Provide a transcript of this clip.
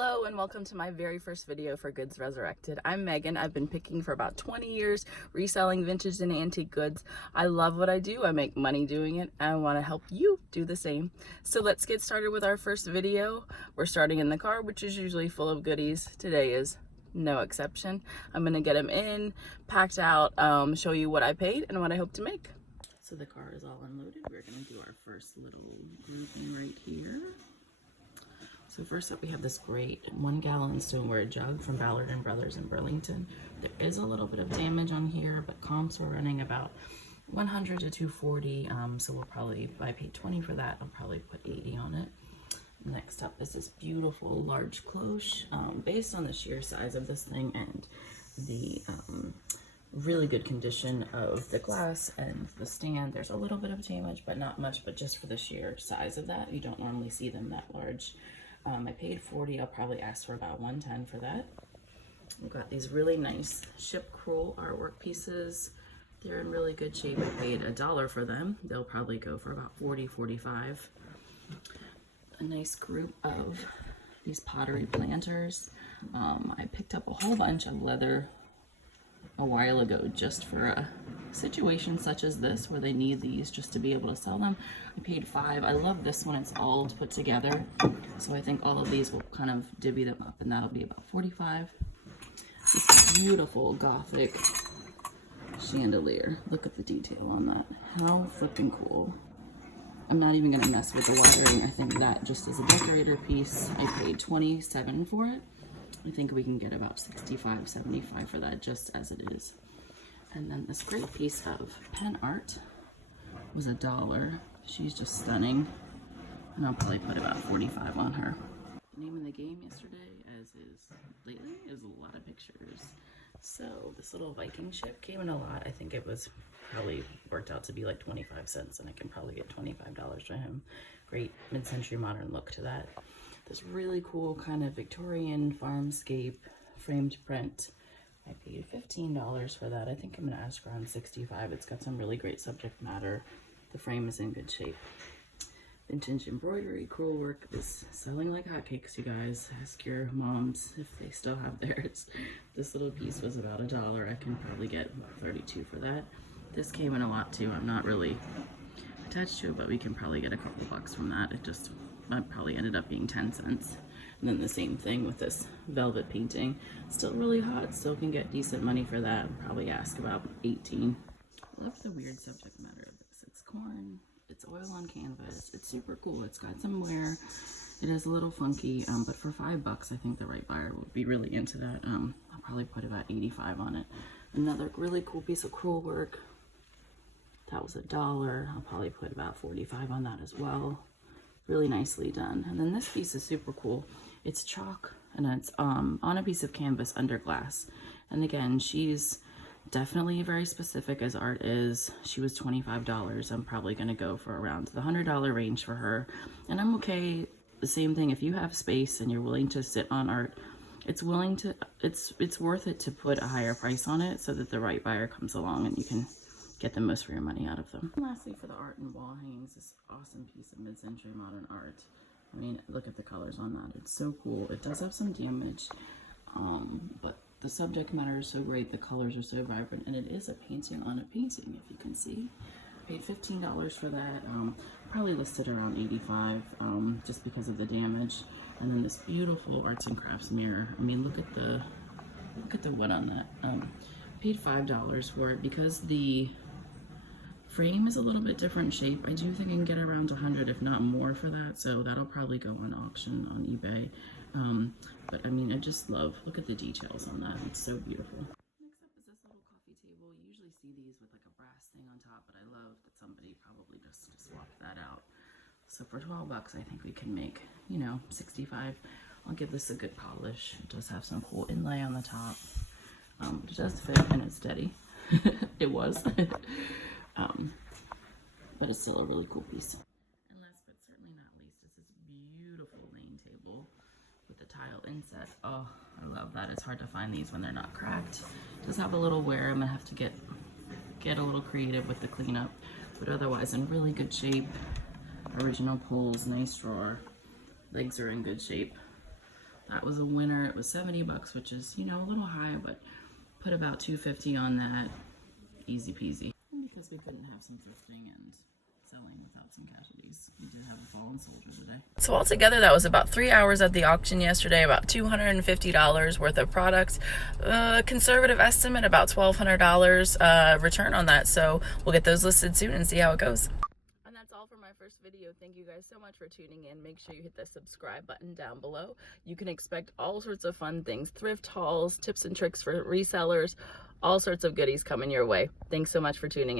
Hello and welcome to my very first video for Goods Resurrected. I'm Megan. I've been picking for about 20 years, reselling vintage and antique goods. I love what I do. I make money doing it. And I want to help you do the same. So let's get started with our first video. We're starting in the car, which is usually full of goodies. Today is no exception. I'm going to get them in, packed out, show you what I paid and what I hope to make. So the car is all unloaded. We're going to do our first little grouping right here. So first up, we have this great 1 gallon stoneware jug from Ballard & Brothers in Burlington. There is a little bit of damage on here, but comps were running about 100 to 240. So we'll probably, if I paid 20 for that, I'll probably put 80 on it. Next up is this beautiful large cloche, based on the sheer size of this thing and the really good condition of the glass and the stand. There's a little bit of damage, but not much, but just for the sheer size of that, you don't normally see them that large. I paid 40. I'll probably ask for about 110 for that. We've got these really nice Ship Kroll artwork pieces. They're in really good shape. I paid $1 for them. They'll probably go for about 40, 45. A nice group of these pottery planters. I picked up a whole bunch of leather a while ago just for a situation such as this where they need these just to be able to sell them. I paid $5. I love this one. It's all put together, so I think all of these will kind of divvy them up, and that'll be about 45. This beautiful Gothic chandelier. Look at the detail on that. How flipping cool. I'm not even gonna mess with the wiring. I think that just is a decorator piece. I paid $27 for it. I think we can get about 65, 75 for that just as it is. And then this great piece of pen art was $1. She's just stunning. And I'll probably put about 45 on her. The name of the game yesterday, as is lately, is a lot of pictures. So this little Viking ship came in a lot. I think it was probably worked out to be like 25 cents, and I can probably get $25 for him. Great mid-century modern look to that. This really cool kind of Victorian farmscape framed print. I paid $15 for that. I think I'm gonna ask around 65. It's got some really great subject matter. The frame is in good shape. Vintage embroidery, crewel work is selling like hotcakes, you guys. Ask your moms if they still have theirs. This little piece was about $1. I can probably get about 32 for that. This came in a lot too. I'm not really attached to it, but we can probably get a couple bucks from that. It probably ended up being 10 cents. And then the same thing with this velvet painting. Still really hot, still can get decent money for that. Probably ask about 18. Love the weird subject matter of this. It's corn, it's oil on canvas. It's super cool. It's got some wear. It is a little funky, but for $5, I think the right buyer would be really into that. I'll probably put about 85 on it. Another really cool piece of crewel work. That was $1. I'll probably put about 45 on that as well. Really nicely done. And then this piece is super cool. It's chalk and it's on a piece of canvas under glass. And again, she's definitely very specific as art is. She was $25. I'm probably gonna go for around the $100 range for her. And I'm okay, the same thing, if you have space and you're willing to sit on art, it's worth it to put a higher price on it so that the right buyer comes along and you can get the most for your money out of them. And lastly, for the art and wall hangings, this awesome piece of mid-century modern art. I mean, look at the colors on that. It's so cool. It does have some damage, but the subject matter is so great. The colors are so vibrant, and it is a painting on a painting, if you can see. Paid $15 for that. Probably listed around 85, just because of the damage. And then this beautiful arts and crafts mirror. I mean, look at the wood on that. Paid $5 for it because the frame is a little bit different shape. I do think I can get around 100, if not more, for that. So that'll probably go on auction on eBay. But I mean, I just look at the details on that. It's so beautiful. Next up is this little coffee table. You usually see these with like a brass thing on top, but I love that somebody probably just swapped that out. So for $12, I think we can make, 65. I'll give this a good polish. It does have some cool inlay on the top. It does fit and it's steady. It was. But it's still a really cool piece. And last but certainly not least is this beautiful lane table with the tile inset. Oh, I love that. It's hard to find these when they're not cracked. It does have a little wear. I'm gonna have to get a little creative with the cleanup, but otherwise in really good shape. Original pulls, nice drawer. Legs are in good shape. That was a winner. It was 70 bucks, which is, you know, a little high, but put about $2.50 on that. Easy peasy. Because we couldn't have some thrifting and selling without some casualties. We did have a fallen soldier today. So altogether, that was about 3 hours at the auction yesterday, about $250 worth of product. Conservative estimate, about $1,200 return on that. So we'll get those listed soon and see how it goes. And that's all for my first video. Thank you guys so much for tuning in. Make sure you hit the subscribe button down below. You can expect all sorts of fun things, thrift hauls, tips and tricks for resellers, all sorts of goodies coming your way. Thanks so much for tuning in.